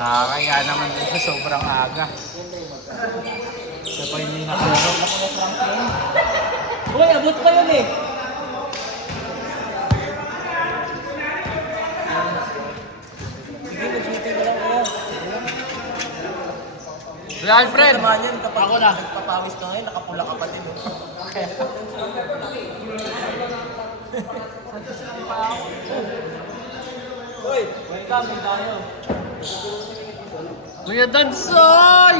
Kaya naman din siya sobrang aga. Siya pa yung nakuro. Uy, abot pa yun eh. Sige, mag-shooting ka lang kayo. Kuya Alfred! Ako na. Nagpapawis ka ngayon, nakapula ka pa din. Uy, welcome tayo. Kuya Dansoy!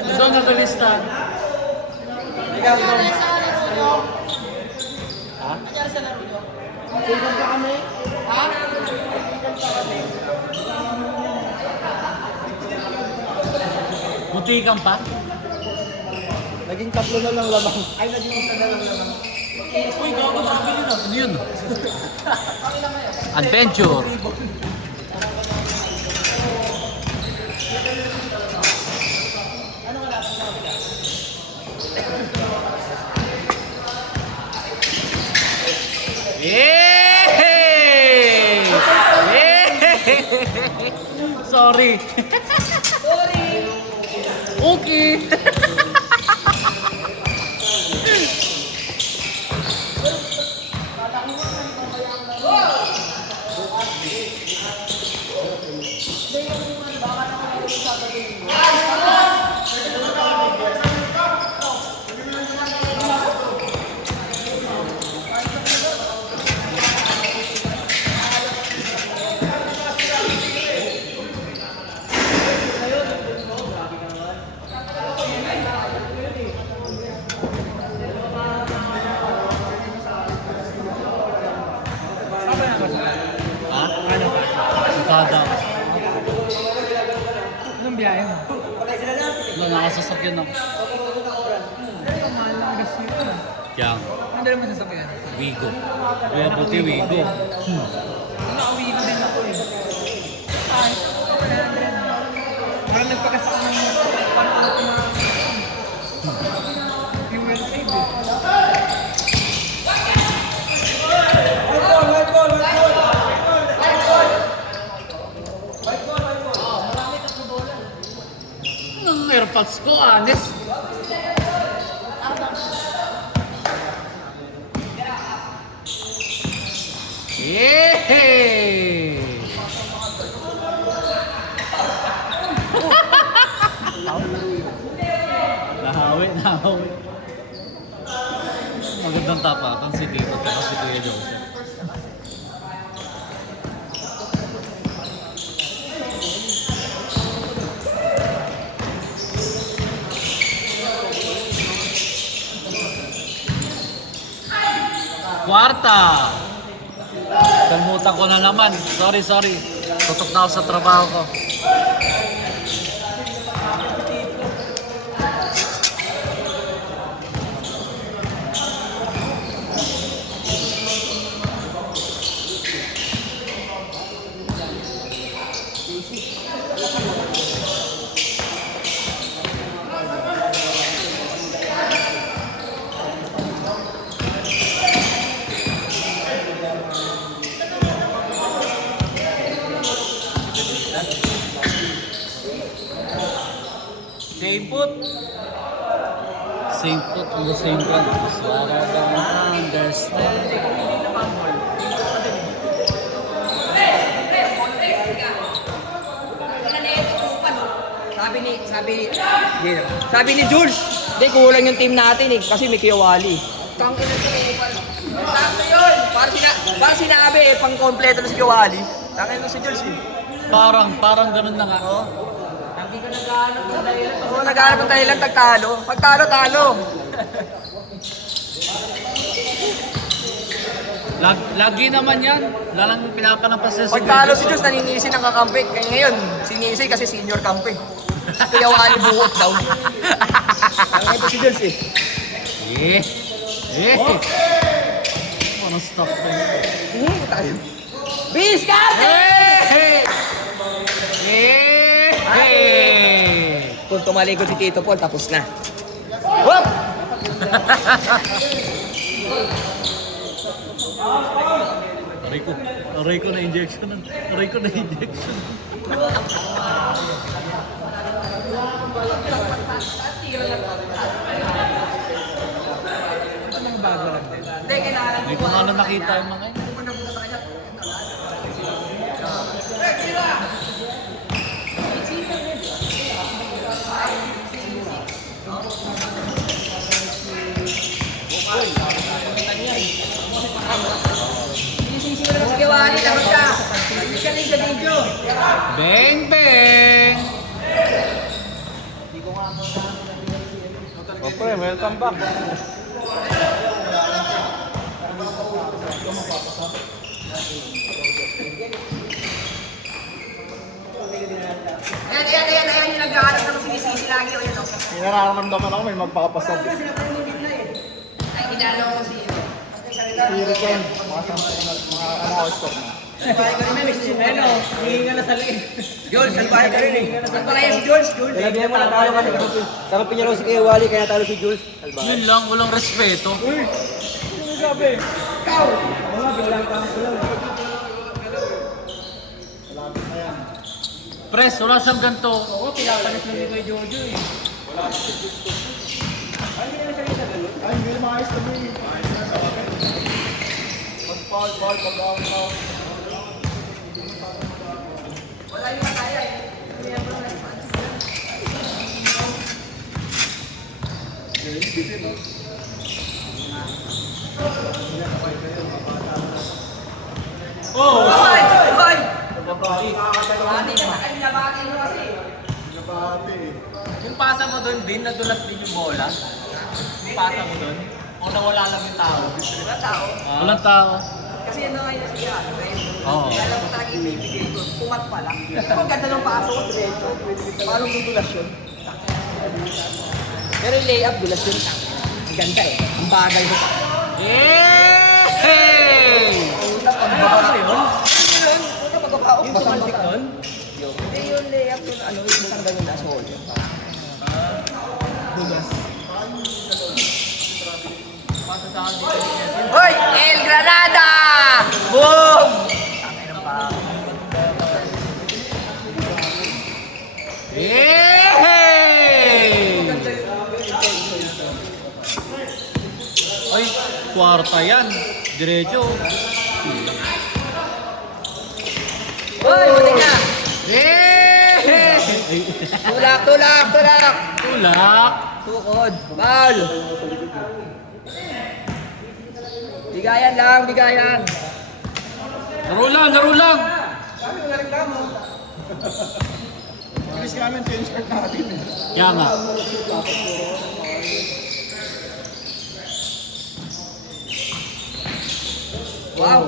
Ito ang nagalistan. Ikaw, ha? Tingnan pa kami. Ha? Mutikan pa? Naging tatlo na lang lamang. Ay, naging isa na lang lamang. Uy, gago na kami yun. Ano yun? Adventure. Yay! Yay! Sorry. Sorry! Okay. Ha? Kada. Anong biyahe mo? Wala, nakasasakyan ako. Ang mahal ng gas nito. Kaya, Ang dala mo sasakyan? Wigo. Kaya buti Wigo. Nakauwi ko din ako eh. Ay, parang nagpagas ako ng parang ako na fuel save eh. Ang airpods ko, honest. Yay! Nahawi, nahawi. Magandang tapatan si Tito at si Kuya Joseph. Kwarta! Kalmutan ko na naman. Sorry, sorry. Tutok na ako sa trabaho ko. Same put. Same put on the same gun. Swara don't understand. Sabi ni Jules, hindi kulang yung team natin eh, kasi may Kiyawali. Tang ina ko yun. Parang sinabi eh, pang kompleto na si Kiyawali. Tangin mo si Jules eh. Parang ganun na nga. Hindi ka naghahanap ng dahilan. Oo, naghahanap ng dahilan, tagtalo. Pagtalo, talo. Lagi naman yan. Lalang pinapanampas sa Pagtalo si Jules, naninisi ng kakampi. Kaya ngayon, sinisi kasi senior kampi. Kiyawali buhok daw. Tangin mo si Jules eh. Eh. Parang stop na yun. Biscarte! Kung tumalikod si Tito Paul, tapos na. Whoop! Aray ko na injection. Aray ko na injection. Hindi, kailangan Hindi ko nga na nakita yung mga yun. Sinisisi mo naman si Kiwani, takot ka. Hindi ka rin sa video. Bang, bang! O pre, welcome back. Ayan, yung nag-aaral ng sinisisi lagi. O yun, o. May nararamdaman ako may magpapasab. Ay, ginalo ko si Ito. Spirit yan. Mga score na. Ano, hihinga na sa liig. Jules, salbahe ka rin eh. Saan pa kaya si Jules? Kaya mo natalo kasi. Sarapin niya raw si Kuya Wally, kaya natalo si Jules. Yun lang, walang respeto. Pres, wala siyang ganito. Oo, pinapanas lang ni Kuya Jojo eh. Ay, hindi na maayos na yun. Pag-foul, pag-out. Wala yung kaya eh. Oh! Hoy! Hoy! Bati ka sa kanila, bati mo kasi. Yung pasa mo doon din, nadulas din yung bola. Yung pasa mo doon, o nawala lang yung tao. Diba tao? Walang tao. Kasi yun na nga yung siya. Oo. Kaya alam ko talaga yung ibibigay ko. Pumat pa lang. Ang ganda ng paso ko, diretso. Paano dudulas yun? Pero yung layup, dulas yun. Ang ganda eh. Ang bagay mo. Yay! Ano ba yun? Puta pagkabaon. Yung sumansik doon? Hindi yung layup yun, ano, yung isang ganun na soul. Pasa sa akin dito ni Kevin. Hoy! El Granada! Boom! Yay! Ay, kwarta yan. Diretso. Hoy! Buti na! Yay! Tulak! Tulak! Tulak! Tulak. Tukod! Foul! Bigayan lang! Bigayan! Laro lang, laro lang. Bilis ka namin, t-shirt natin eh. Kaya nga. Wow!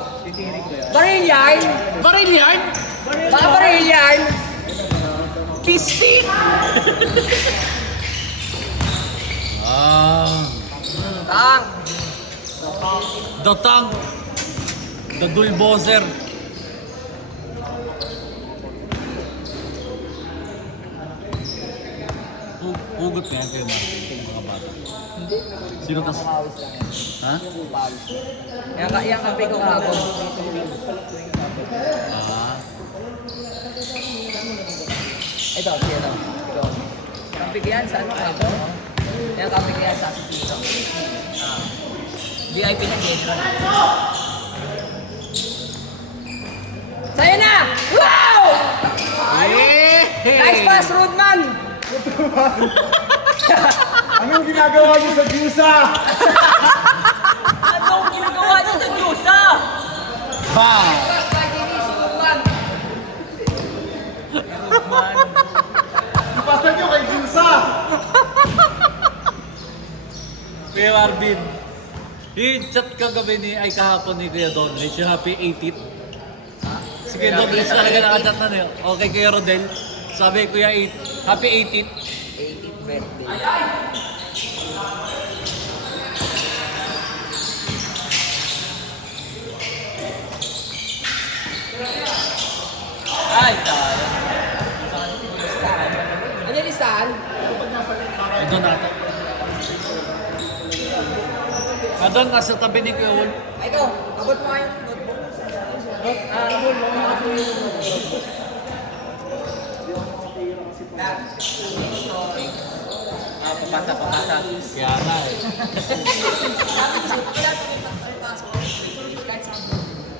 Baril yan! Baril yan. Baka baril yan! Pistik. Tang! The tank. The bulldozer. Hugot na yan kayo, Martin. Mga bata. Sino kas... Ha? Yan kape ko kapon. Ah. Ito, siya ito. Ito. Kape ko yan sa ano kapon? Yan kape ko yan sa dito. VIP na general. Sa'yo na! Wow! Nice pass, Rodman! Anong ginagawa niyo sa Giusa? Anong ginagawa niyo sa Diyosa? Bang! Pass by Dennis, Rodman. Ipasan niyo kay Giusa! Kuya Marvin, i-chat kagabi ni, ay kahapon ni Kuya Donrich, yung happy 18th. Si Kuya Donrich talaga nakachat na niyo. Okay, Kuya Rodel. Sabi Kuya, happy 18th. 18th birthday. Ay, tayo. Ano yung listahan? Ito natin. Doon, nasa tabi ni Kuya Wol. Ito, Abot mo kayo ng notebook. Papasa. Kaya nga eh.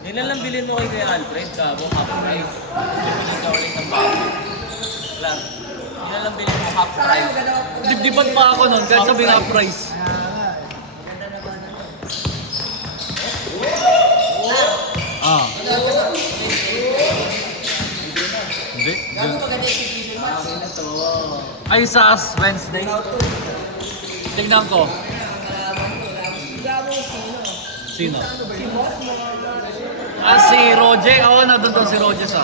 Yun lang bilhin mo kay Kuya Alfred, kabo, half price. Bilhin ka ulit ng bago. Lang. Yun lang bilhin mo half price. Dibdiban pa ako nun kahit sabi nga price. Ah. Hindi. Ay, sa Wednesday. Tignan ko. Sino? Ah, si Roger. Oo, nandun doon si Roger sa.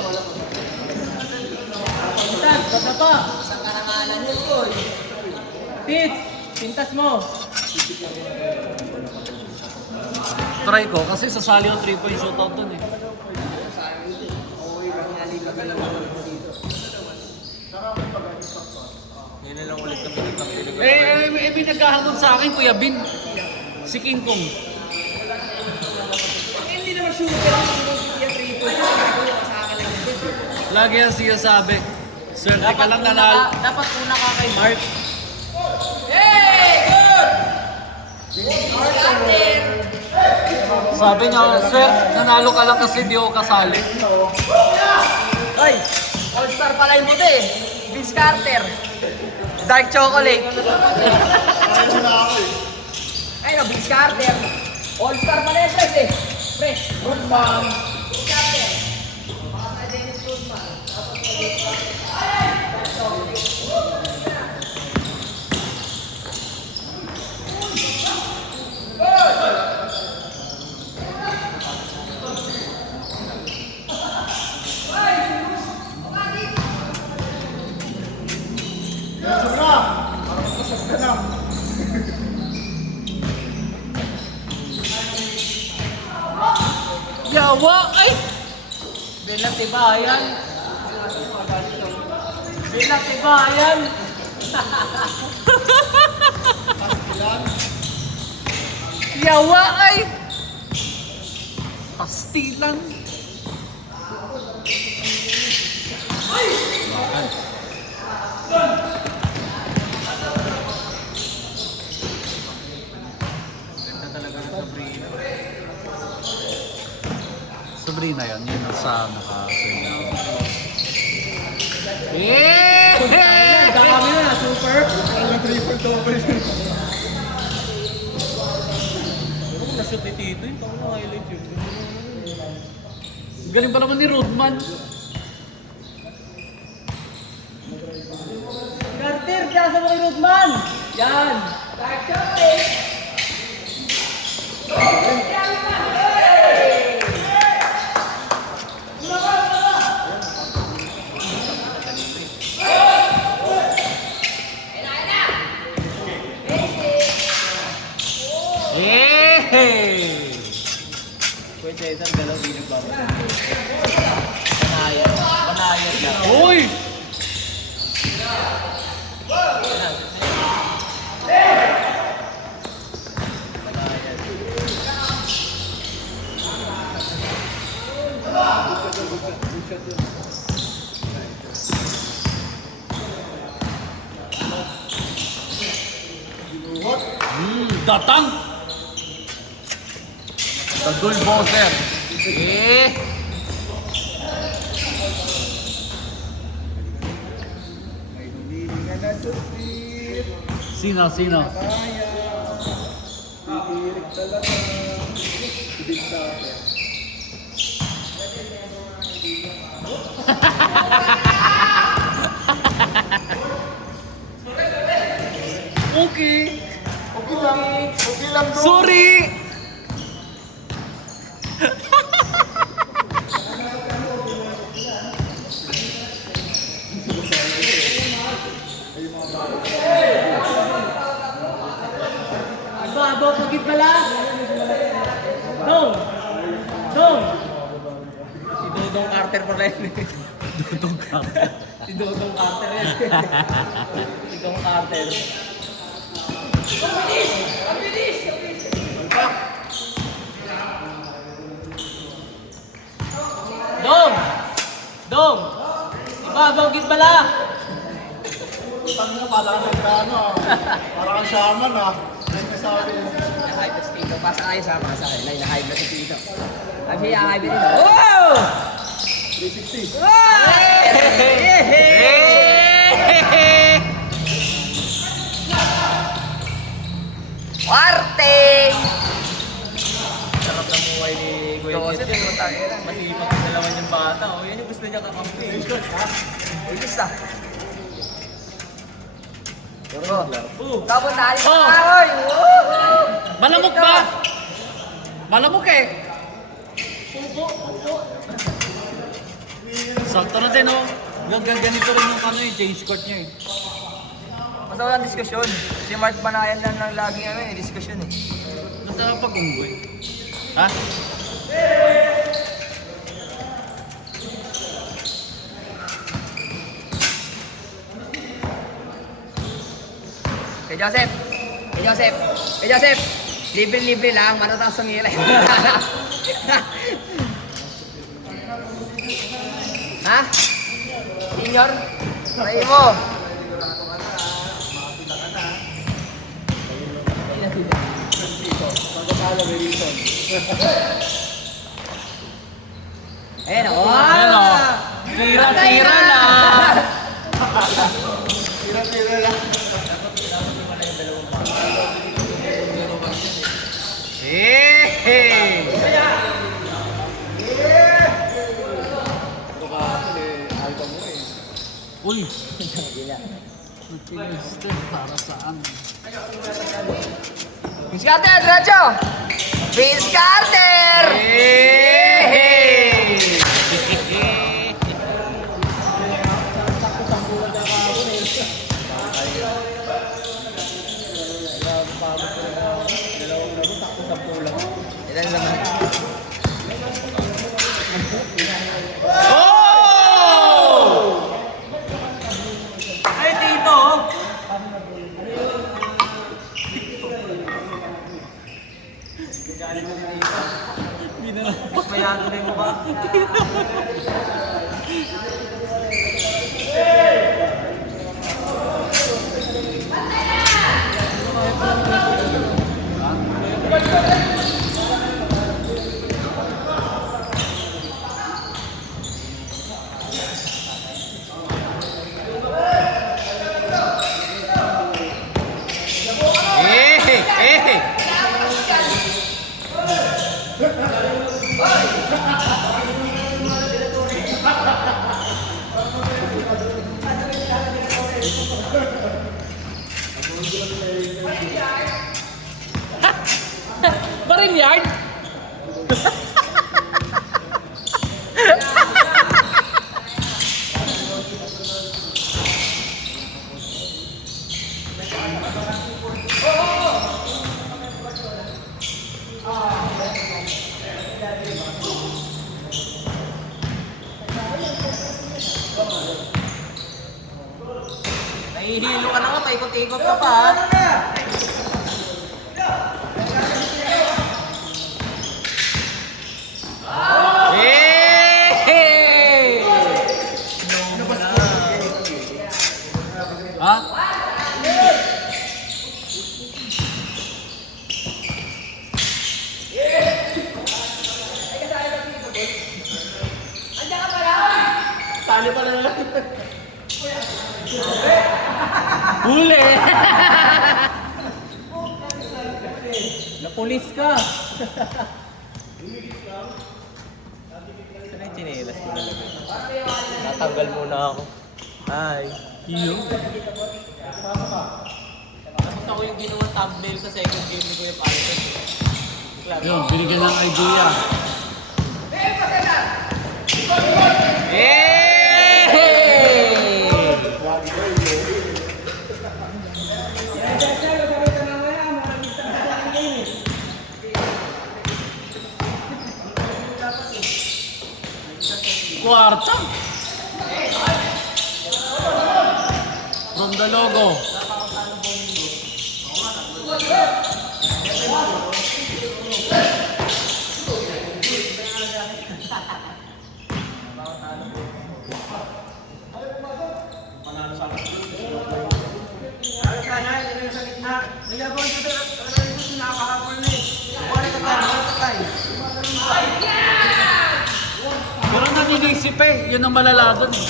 Pintas, basta pa! Tits, pintas mo! Try ko kasi sasali yung 3-point shootout doon eh. Yun na lang ulit kami nagpapili ko. May naghahangon sa akin, Kuya Bin. Si King Kong. Hindi naman sure pero hindi yung 3 points. Gagawa sa akin lang yun. Lagi yan siya sabi. Swerte ka lang nanalo. Dapat una ka kay Mark. Hey! Good! Starter! Sabi niya, Sir, nanalo ka lang kasi di ako kasali. Oy! All-star pala yung buti eh. Vince Carter. Dark chocolate. Ayun, Vince Carter. All-star pala yung Fred eh. Fred. Goodman. Vince Carter. Baka sa Dennis Goodman. Yawa! Ay! Bilang tibayan. Bilang tibayan. Yawa! Ay! Pastilan. Ganda talaga ng Sabrina. Sabrina yan, yun ang sa nakasunod. Eh! Dami na, super. Ang triple-double. Na-shoot ni Tito yun. Tawag na highlight yun. Galing pa naman ni Rodman. Carter, diyan sa mga Rodman! Yan! Dark chocolate. Eh! Kuya Cesar, galaw, di nagbabasa. Banayad na. Uy! Datang! Tagul Boser. Eh! Sino? Tigirik talaga. Dictator. Okay. Okay lang bro. Sorry! Abo, pagkit pala! Dong! Dong! Si Dodong Carter pala yun. Dudong ka. Si Dodong Carter yan. Si Dodong Carter. Bawgit bala! Putang na, parang nagkano ah. Parang shaman ah. Ano yung sabi? Na-hype na si Tito. Pasa kayo sa mga sakay. Na-hype na si Tito. Sabi siya, hype na Tito. Wow! 360. Warte! Sarap ng buhay ni Kuya Joseph, Jet. putang ina. Masipag yung dalawa niyang bata. O, yan yung gusto niya kakampi. Ilis na. Oh, Tapos naalis Oh! na kahoy. Malamok ba? Malamok eh. Sakto na din oh. Ganito rin yung ano yung change court niya eh. Basta walang diskusyon. Si Mark Banayan lang ng laging diskusyon eh. Basta pag-unggoy. Ha? Kay Joseph. Kay Joseph. Kay Joseph. Libre-libre lang. Matataas ang ngilay. Ha? Senior? Try mo. Ayan o. Ayan o. Tira-tira lang. Hey! Uy! Nag-register para saan? Vince Carter, diretso! Vince Carter! Hey! Ilan naman? Oh! ay, Tito! Mayado na yung mukha. Hey! Hey! Marine yard? Nahihilo ka na nga, paikot-ikot ka pa. Hey! Ha? Tali pa na lang. Huli! Napulis ka. Saan yung chinelas ko talaga? Natanggal muna ako. Ay. Iyo. Tapos ako yung ginawa thumbnail sa second game ni Kuya Palpet. Yun, binigyan ng idea. Hey! Kwarta. From the logo. kanan, yan yung sa gitna. Nagagawa ko ito, nakakahapon na eh. Wala tatay. Pero naninisip eh. Yun ang malalaban eh.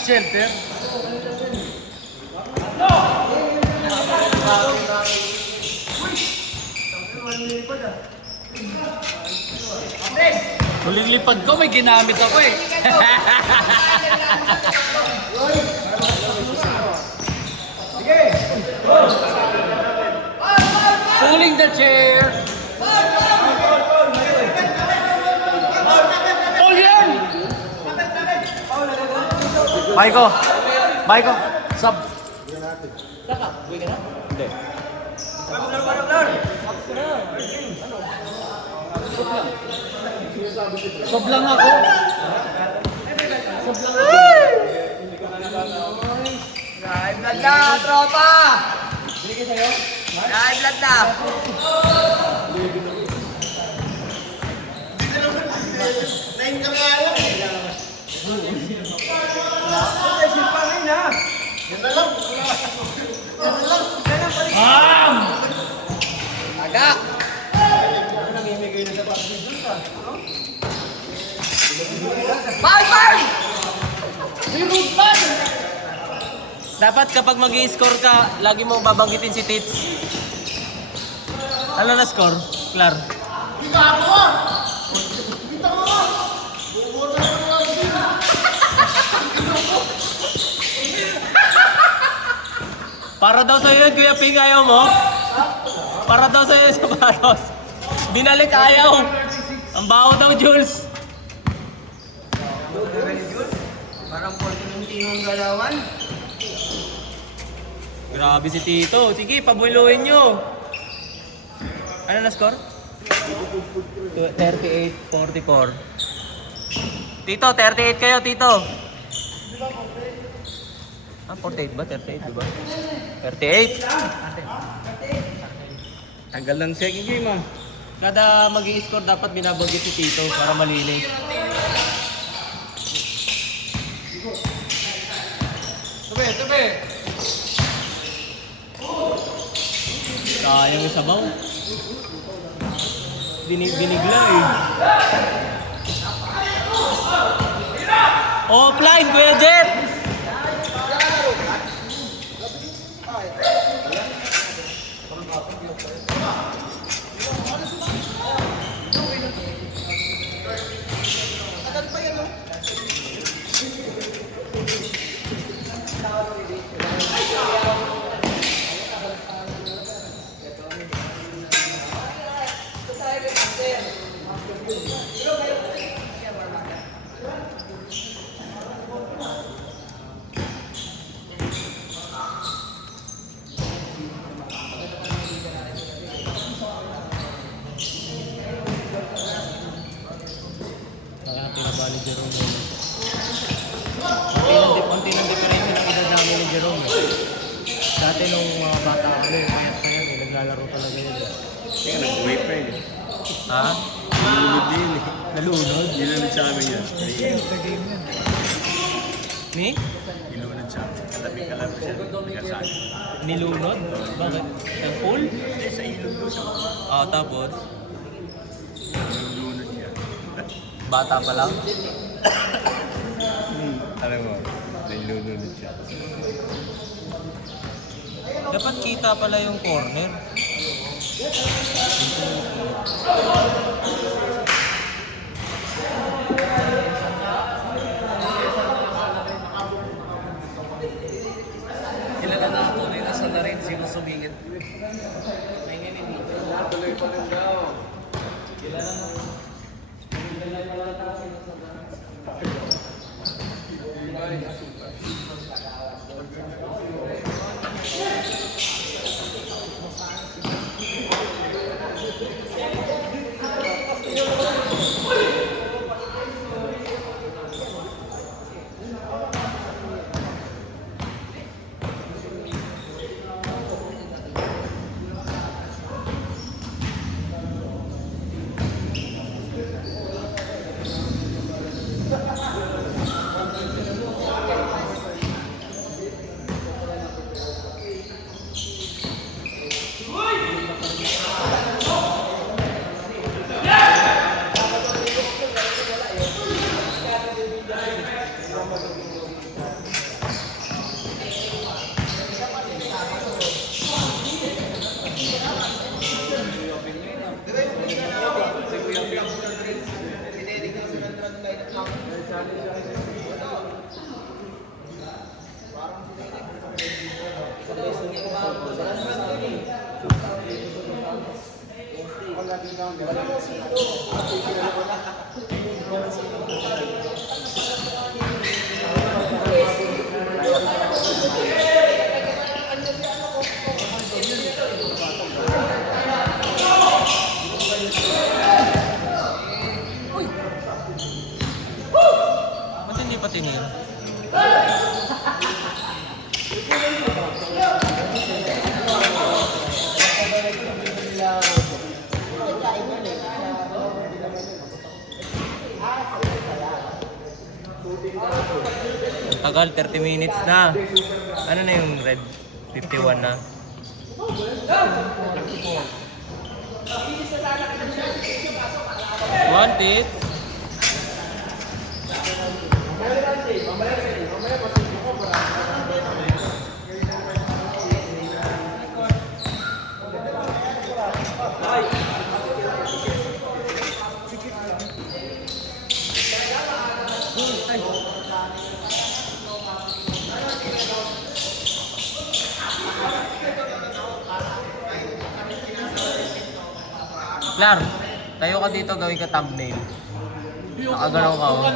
Shelter. Huling lipad ko, may ginamit ako eh. Pulling the chair. Pull yan! Maiko, sub. Hindi. Sub lang ako. High blood na, tropa! High blood na! Agak! Bye! Dapat kapag mag-i-score ka, lagi mo babanggitin si Tits. Ano na score, Clar? Para daw sa'yo yun, Kuya Ping, ayaw mo? Para daw sa'yo yun sa Baros. Binalik ayaw. Ang baho daw, Jules. Parang 40 yung galawan. Grabe si Tito. Sige, pabuluin nyo. Ano na score? 38-44. Tito, 38 kayo, Tito. Ah, 48 ba? 38, di ba? 38. Tanggal ng second game ah. Kada mag-i-score dapat binabanggit si Tito para malinis. Tabi. Sayang yung sabaw. Binigla eh. Offline, Kuya Jet! Pinabali Jerome. Konti ng diferensya ng edad namin ni Jerome. Dati nung mga bata kami, payat-payat eh, naglalaro talaga yun. Kaya nag-uwi pa yun eh. Ha? Nalulod din eh. Nalunod? Nilunod sa amin yun. Ni? Nilunod sa amin. Katabi ka lang siya. Kasali. Nilunod? Bakit? Yung pool? Eh, sa ilog doon sa baba. Ah, tapos? Nilunod niya. Bata pa lang? Alam mo, nilunod siya. Dapat kita pala yung corner. Kilala na ako rin nasa na rin sino sumingit. Ba't hindi pa tingin? Tagal, 30 minutes na. Ano na yung red? 51 na. Want it? Clar, tayo ka dito, gawin ka thumbnail. Nakagalaw ka, oh.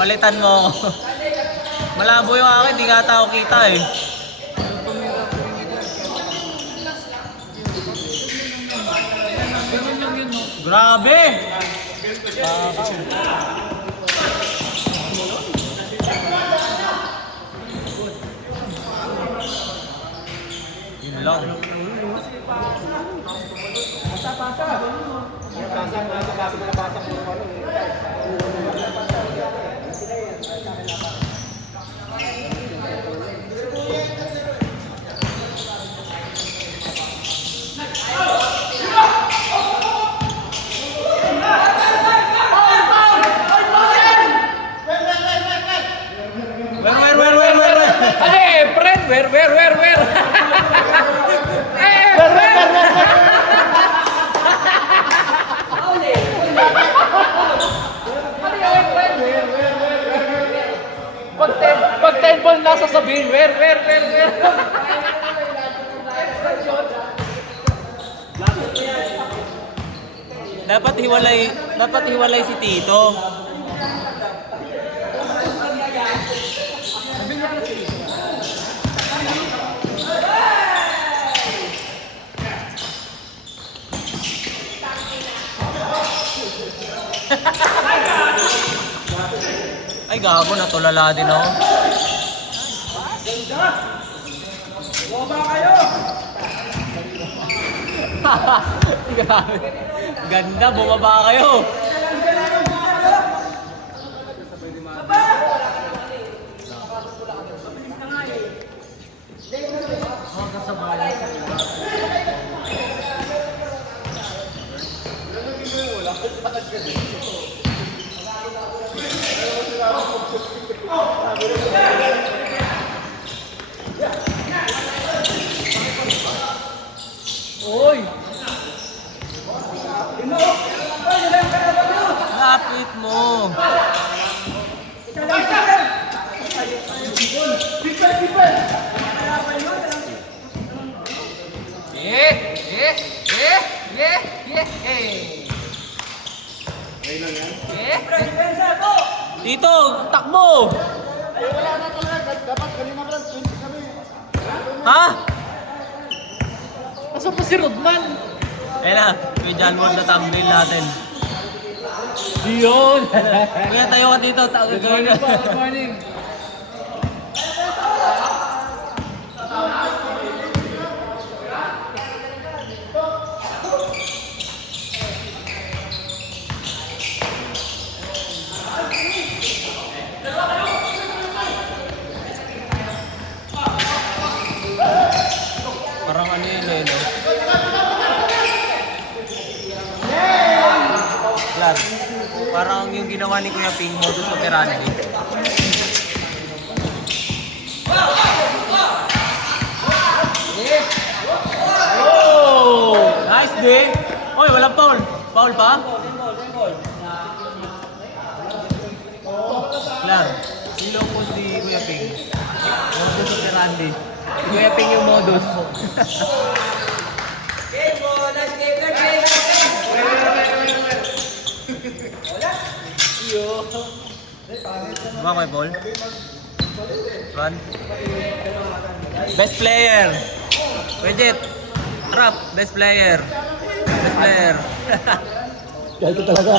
Palitan mo ako. Malabo yung akin, di nga tao kita eh. Grabe! Yun lang. Hey, friend, where? Pag 10 ball nasa sabihin, where? Dapat hiwalay si Tito. Ay gago, natulala din ako. Grabe. Ganda, bumaba kayo. Lapit mo. Tito, takbo! Wala na talaga. Dapat kanina pa lang 20 kami. Ha? Asa pa si Rodman? Ayun na, may download na thumbnail natin. Yun! Kaya tayo ka dito, Good morning po, good morning. Parang ano yun eh, no? Vlad, parang yung ginawa ni Kuya Ping mo doon sa Pirani. Oh! Nice day! Oy, walang foul! Foul pa? Clar. Ilong po si Kuya Ping. Modus si Randy. Si Kuya Ping yung modus. Diba may ball? Run. Best player. Widget. Trap. Best player. Best player. Ganito talaga.